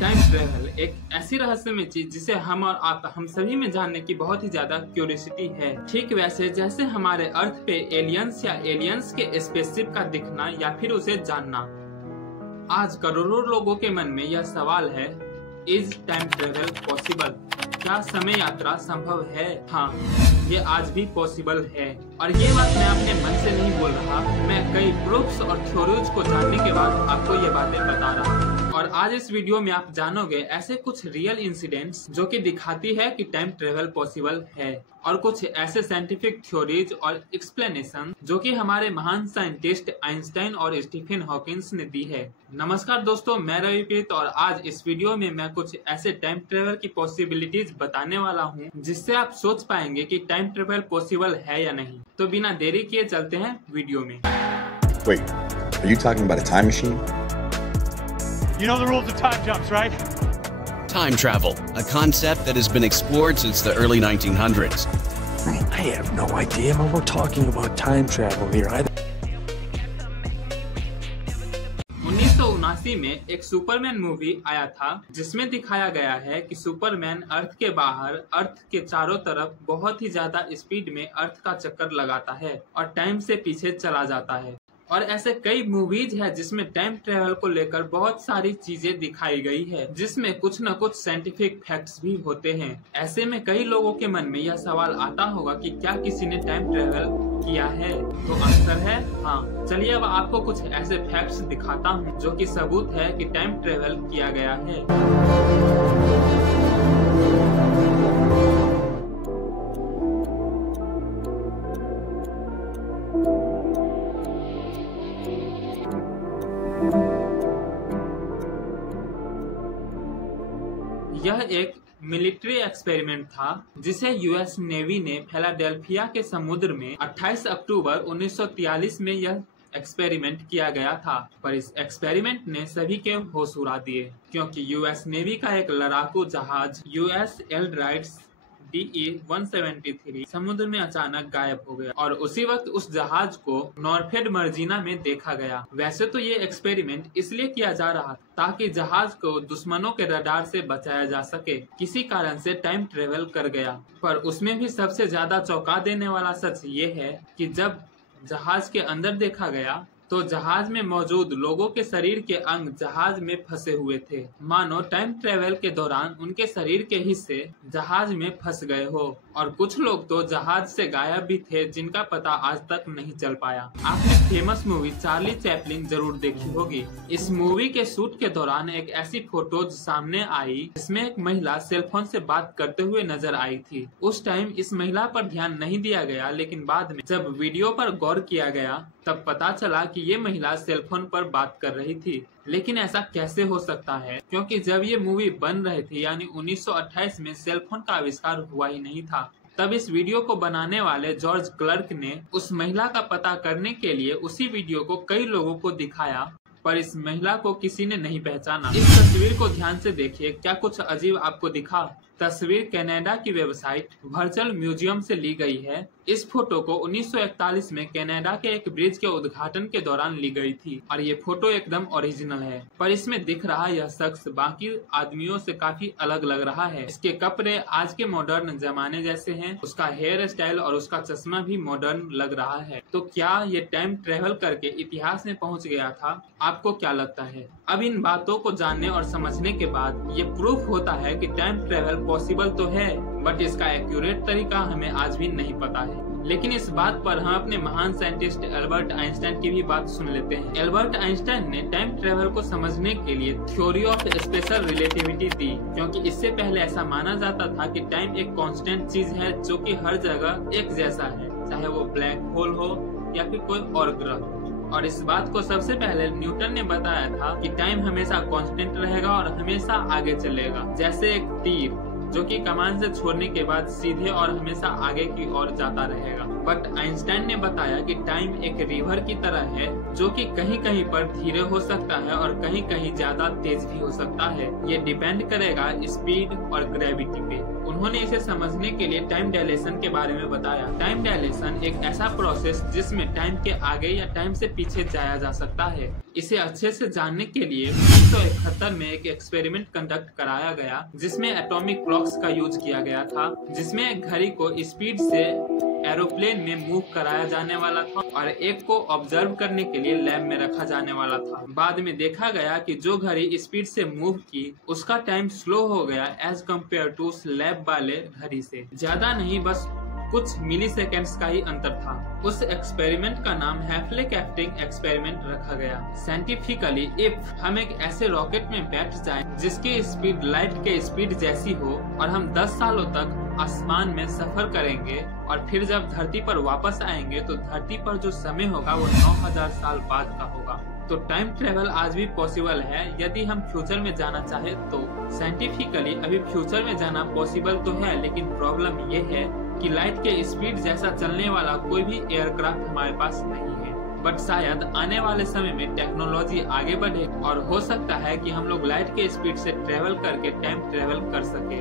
Time travel एक ऐसी रहस्यमय चीज जिसे हम और आप हम सभी में जानने की बहुत ही ज्यादा क्यूरियोसिटी है। ठीक वैसे जैसे हमारे अर्थ पे एलियंस या एलियंस के स्पेसशिप का दिखना या फिर उसे जानना। आज करोड़ों लोगों के मन में यह सवाल है, इज टाइम ट्रेवल पॉसिबल? क्या समय यात्रा संभव है? हाँ, ये आज भी पॉसिबल है। और ये बात मैं अपने मन से नहीं बोल रहा, मैं कई प्रूफ्स और थ्योरीज को जानने के बाद आपको ये बातें बता रहा हूँ। और आज इस वीडियो में आप जानोगे ऐसे कुछ रियल इंसिडेंट्स जो कि दिखाती है कि टाइम ट्रेवल पॉसिबल है, और कुछ ऐसे साइंटिफिक थ्योरीज और एक्सप्लेनेशन जो कि हमारे महान साइंटिस्ट आइंस्टाइन और स्टीफन हॉकिंस ने दी है। नमस्कार दोस्तों, मैं रविप्रीत और आज इस वीडियो में मैं कुछ ऐसे टाइम ट्रेवल की पॉसिबिलिटीज बताने वाला हूँ जिससे आप सोच पाएंगे कि टाइम ट्रेवल पॉसिबल है या नहीं। तो बिना देरी किए चलते हैं वीडियो में। Wait, are you talking about a time machine? You know the rules of time jumps, right? Time travel, a concept that has been explored since the early 1900s. I have no idea, man. We're talking about time travel here. 1979 में एक Superman movie आया था जिसमें दिखाया गया है कि Superman अर्थ के बाहर अर्थ के चारों तरफ बहुत ही ज्यादा स्पीड में अर्थ का चक्कर लगाता है और टाइम से पीछे चला जाता है। और ऐसे कई मूवीज है जिसमें टाइम ट्रेवल को लेकर बहुत सारी चीजें दिखाई गई है, जिसमें कुछ न कुछ साइंटिफिक फैक्ट्स भी होते हैं। ऐसे में कई लोगों के मन में यह सवाल आता होगा कि क्या किसी ने टाइम ट्रेवल किया है? तो आंसर है हाँ। चलिए अब आपको कुछ ऐसे फैक्ट्स दिखाता हूँ जो कि सबूत है कि टाइम ट्रेवल किया गया है। यह एक मिलिट्री एक्सपेरिमेंट था जिसे यूएस नेवी ने फिलाडेल्फिया के समुद्र में 28 अक्टूबर 1943 में यह एक्सपेरिमेंट किया गया था। पर इस एक्सपेरिमेंट ने सभी के होश उड़ा दिए क्योंकि यूएस नेवी का एक लड़ाकू जहाज यूएस एल्ड्राइड्स DE-173 समुद्र में अचानक गायब हो गया और उसी वक्त उस जहाज को नॉर्फेड मर्जीना में देखा गया। वैसे तो ये एक्सपेरिमेंट इसलिए किया जा रहा था ताकि जहाज को दुश्मनों के रडार से बचाया जा सके। किसी कारण से टाइम ट्रेवल कर गया, पर उसमें भी सबसे ज्यादा चौंका देने वाला सच ये है कि जब जहाज के अंदर देखा गया तो जहाज में मौजूद लोगों के शरीर के अंग जहाज में फंसे हुए थे, मानो टाइम ट्रेवल के दौरान उनके शरीर के हिस्से जहाज में फंस गए हो। और कुछ लोग तो जहाज से गायब भी थे जिनका पता आज तक नहीं चल पाया। आपने फेमस मूवी चार्ली चैपलिन जरूर देखी होगी। इस मूवी के शूट के दौरान एक ऐसी फोटोज सामने आई जिसमें एक महिला सेलफोन से बात करते हुए नजर आई थी। उस टाइम इस महिला पर ध्यान नहीं दिया गया, लेकिन बाद में जब वीडियो पर गौर किया गया तब पता चला कि ये महिला सेलफोन पर बात कर रही थी। लेकिन ऐसा कैसे हो सकता है, क्योंकि जब ये मूवी बन रही थी यानी 1928 में सेलफोन का आविष्कार हुआ ही नहीं था। तब इस वीडियो को बनाने वाले जॉर्ज क्लर्क ने उस महिला का पता करने के लिए उसी वीडियो को कई लोगों को दिखाया, पर इस महिला को किसी ने नहीं पहचाना। इस तस्वीर को ध्यान से देखिए, क्या कुछ अजीब आपको दिखा? तस्वीर कनाडा की वेबसाइट वर्चुअल म्यूजियम से ली गई है। इस फोटो को 1941 में कनाडा के एक ब्रिज के उद्घाटन के दौरान ली गई थी और ये फोटो एकदम ओरिजिनल है। पर इसमें दिख रहा यह शख्स बाकी आदमियों से काफी अलग लग रहा है। इसके कपड़े आज के मॉडर्न जमाने जैसे हैं, उसका हेयर स्टाइल और उसका चश्मा भी मॉडर्न लग रहा है। तो क्या ये टाइम ट्रेवल करके इतिहास में पहुंच गया था? आपको क्या लगता है? अब इन बातों को जानने और समझने के बाद ये प्रूफ होता है कि टाइम ट्रेवल पॉसिबल तो है, बट इसका एक्यूरेट तरीका हमें आज भी नहीं पता है। लेकिन इस बात पर हम अपने महान साइंटिस्ट एल्बर्ट आइंस्टाइन की भी बात सुन लेते हैं। एल्बर्ट आइंस्टाइन ने टाइम ट्रेवल को समझने के लिए थ्योरी ऑफ स्पेशल रिलेटिविटी दी, क्योंकि इससे पहले ऐसा माना जाता था कि टाइम एक कांस्टेंट चीज है जो कि हर जगह एक जैसा है, चाहे वो ब्लैक होल हो या फिर कोई और ग्रह। और इस बात को सबसे पहले न्यूटन ने बताया था कि टाइम हमेशा कांस्टेंट रहेगा और हमेशा आगे चलेगा, जैसे एक तीर जो कि कमान से छोड़ने के बाद सीधे और हमेशा आगे की ओर जाता रहेगा। बट आइंस्टाइन ने बताया कि टाइम एक रिवर की तरह है जो कि कहीं कहीं पर धीरे हो सकता है और कहीं कहीं ज्यादा तेज भी हो सकता है। ये डिपेंड करेगा स्पीड और ग्रेविटी पे। उन्होंने इसे समझने के लिए टाइम डायलेशन के बारे में बताया। टाइम डायलेशन एक ऐसा प्रोसेस जिसमें टाइम के आगे या टाइम से पीछे जाया जा सकता है। इसे अच्छे से जानने के लिए 1971 में एक एक्सपेरिमेंट कंडक्ट कराया गया जिसमें एटॉमिक क्लॉक्स का यूज किया गया था, जिसमें एक घड़ी को स्पीड से एरोप्लेन में मूव कराया जाने वाला था और एक को ऑब्जर्व करने के लिए लैब में रखा जाने वाला था। बाद में देखा गया कि जो घड़ी स्पीड से मूव की उसका टाइम स्लो हो गया एज कम्पेयर टू उस लैब वाले घड़ी से। ज्यादा नहीं, बस कुछ मिली सेकेंड्स का ही अंतर था। उस एक्सपेरिमेंट का नाम हैफले-केप्टिंग एक्सपेरिमेंट रखा गया। साइंटिफिकली इफ हम एक ऐसे रॉकेट में बैठ जाएं जिसकी स्पीड लाइट के स्पीड जैसी हो और हम 10 सालों तक आसमान में सफर करेंगे और फिर जब धरती पर वापस आएंगे तो धरती पर जो समय होगा वो 9000 साल बाद का होगा। तो टाइम ट्रेवल आज भी पॉसिबल है यदि हम फ्यूचर में जाना चाहे तो। साइंटिफिकली अभी फ्यूचर में जाना पॉसिबल तो है, लेकिन प्रॉब्लम ये है कि लाइट के स्पीड जैसा चलने वाला कोई भी एयरक्राफ्ट हमारे पास नहीं है। बट शायद आने वाले समय में टेक्नोलॉजी आगे बढ़े और हो सकता है कि हम लोग लाइट के स्पीड से ट्रेवल करके टाइम ट्रेवल कर सके।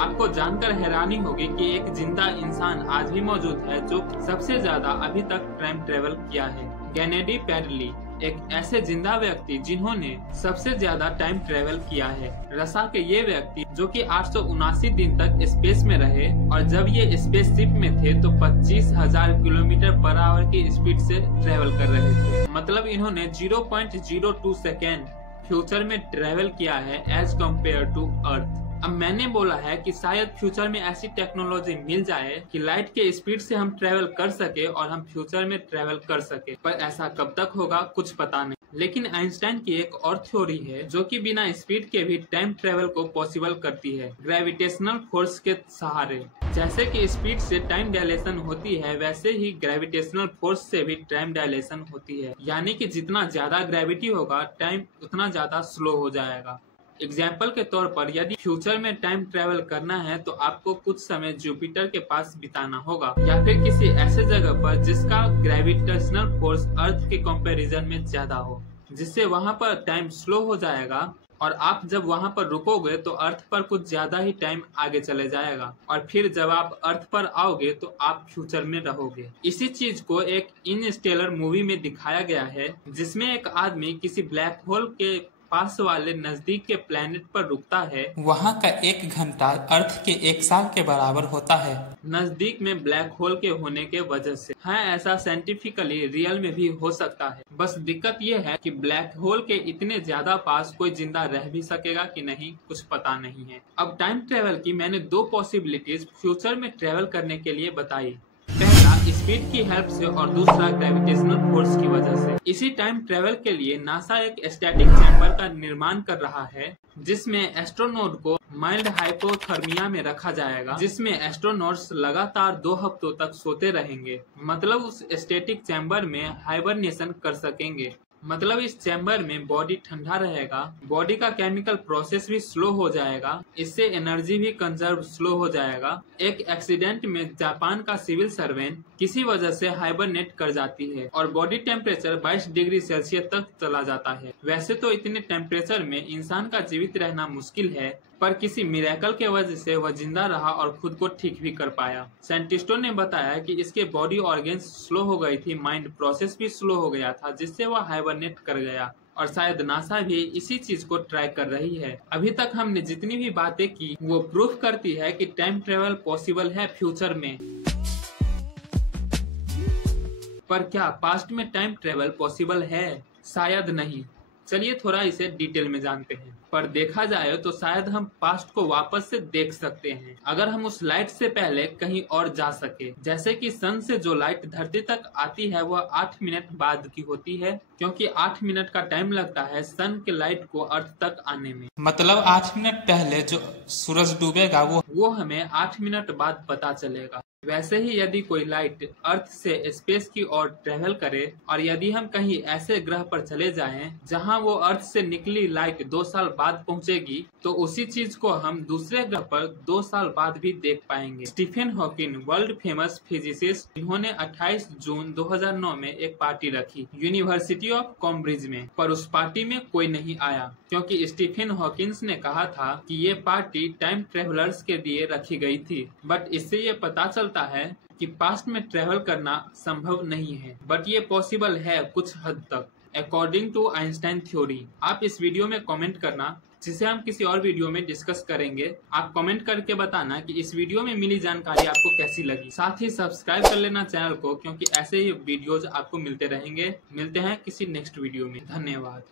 आपको जानकर हैरानी होगी कि एक जिंदा इंसान आज भी मौजूद है जो सबसे ज्यादा अभी तक टाइम ट्रेवल किया है। केनेडी पैडली एक ऐसे जिंदा व्यक्ति जिन्होंने सबसे ज्यादा टाइम ट्रेवल किया है। रसा के ये व्यक्ति जो कि 879 दिन तक स्पेस में रहे और जब ये स्पेसशिप में थे तो 25,000 किलोमीटर पर आवर की स्पीड से ट्रेवल कर रहे थे। मतलब इन्होंने 0.02 सेकेंड फ्यूचर में ट्रेवल किया है एज कम्पेयर टू अर्थ। अब मैंने बोला है कि शायद फ्यूचर में ऐसी टेक्नोलॉजी मिल जाए कि लाइट के स्पीड से हम ट्रेवल कर सके और हम फ्यूचर में ट्रेवल कर सके, पर ऐसा कब तक होगा कुछ पता नहीं। लेकिन आइंस्टाइन की एक और थ्योरी है जो कि बिना स्पीड के भी टाइम ट्रेवल को पॉसिबल करती है, ग्रेविटेशनल फोर्स के सहारे। जैसे कि स्पीड से टाइम डायलेशन होती है वैसे ही ग्रेविटेशनल फोर्स से भी टाइम डायलेशन होती है, यानी कि जितना ज्यादा ग्रेविटी होगा टाइम उतना ज्यादा स्लो हो जाएगा। एग्जाम्पल के तौर पर यदि फ्यूचर में टाइम ट्रेवल करना है तो आपको कुछ समय जुपिटर के पास बिताना होगा या फिर किसी ऐसे जगह पर जिसका ग्रेविटेशनल फोर्स अर्थ के कंपैरिजन में ज्यादा हो, जिससे वहां पर टाइम स्लो हो जाएगा और आप जब वहां पर रुकोगे तो अर्थ पर कुछ ज्यादा ही टाइम आगे चले जाएगा और फिर जब आप अर्थ पर आओगे तो आप फ्यूचर में रहोगे। इसी चीज को एक इनस्टेलर मूवी में दिखाया गया है जिसमें एक आदमी किसी ब्लैक होल के पास वाले नजदीक के प्लेनेट पर रुकता है। वहाँ का 1 घंटा अर्थ के 1 साल के बराबर होता है, नजदीक में ब्लैक होल के होने के वजह से। हाँ, ऐसा साइंटिफिकली रियल में भी हो सकता है। बस दिक्कत ये है कि ब्लैक होल के इतने ज्यादा पास कोई जिंदा रह भी सकेगा कि नहीं कुछ पता नहीं है। अब टाइम ट्रेवल की मैंने 2 पॉसिबिलिटीज फ्यूचर में ट्रेवल करने के लिए बताई। पहला स्पीड की हेल्प से और दूसरा ग्रेविटेशनल फोर्स की वजह से। इसी टाइम ट्रेवल के लिए नासा एक स्टैटिक चैम्बर का निर्माण कर रहा है जिसमें एस्ट्रोनॉट को माइल्ड हाइपोथर्मिया में रखा जाएगा, जिसमें एस्ट्रोनॉट्स लगातार 2 हफ्तों तक सोते रहेंगे। मतलब उस स्टैटिक चैम्बर में हाइबरनेशन कर सकेंगे। मतलब इस चैम्बर में बॉडी ठंडा रहेगा, बॉडी का केमिकल प्रोसेस भी स्लो हो जाएगा, इससे एनर्जी भी कंजर्व स्लो हो जाएगा। एक एक्सीडेंट में जापान का सिविल सर्वेंट किसी वजह से हाइबरनेट कर जाती है और बॉडी टेम्परेचर 22 डिग्री सेल्सियस तक चला जाता है। वैसे तो इतने टेम्परेचर में इंसान का जीवित रहना मुश्किल है, पर किसी मिरेकल के वजह से वह जिंदा रहा और खुद को ठीक भी कर पाया। साइंटिस्टों ने बताया कि इसके बॉडी ऑर्गन्स स्लो हो गई थी, माइंड प्रोसेस भी स्लो हो गया था, जिससे वह हाइबरनेट कर गया। और शायद नासा भी इसी चीज को ट्राई कर रही है। अभी तक हमने जितनी भी बातें की वो प्रूफ करती है कि टाइम ट्रेवल पॉसिबल है फ्यूचर में। पर क्या पास्ट में टाइम ट्रेवल पॉसिबल है? शायद नहीं। चलिए थोड़ा इसे डिटेल में जानते हैं। पर देखा जाए तो शायद हम पास्ट को वापस से देख सकते हैं अगर हम उस लाइट से पहले कहीं और जा सके। जैसे कि सन से जो लाइट धरती तक आती है वह 8 मिनट बाद की होती है, क्योंकि 8 मिनट का टाइम लगता है सन के लाइट को अर्थ तक आने में। मतलब 8 मिनट पहले जो सूरज डूबेगा वो हमें 8 मिनट बाद पता चलेगा। वैसे ही यदि कोई लाइट अर्थ से स्पेस की ओर ट्रेवल करे और यदि हम कहीं ऐसे ग्रह पर चले जाएं जहां वो अर्थ से निकली लाइट 2 साल बाद पहुंचेगी तो उसी चीज को हम दूसरे ग्रह पर 2 साल बाद भी देख पाएंगे। Stephen Hawking world famous physicist, इन्होंने 28 जून 2009 में एक पार्टी रखी यूनिवर्सिटी ऑफ कैम्ब्रिज में, पर उस पार्टी में कोई नहीं आया क्योंकि स्टीफन हॉकिंस ने कहा था कि ये पार्टी टाइम ट्रेवलर्स के लिए रखी गई थी। बट इससे ये पता चलता है कि पास्ट में ट्रेवल करना संभव नहीं है, बट ये पॉसिबल है कुछ हद तक अकॉर्डिंग टू आइंस्टाइन थ्योरी। आप इस वीडियो में कमेंट करना, जिसे हम किसी और वीडियो में डिस्कस करेंगे। आप कमेंट करके बताना कि इस वीडियो में मिली जानकारी आपको कैसी लगी। साथ ही सब्सक्राइब कर लेना चैनल को, क्योंकि ऐसे ही वीडियोज आपको मिलते रहेंगे। मिलते हैं किसी नेक्स्ट वीडियो में। धन्यवाद।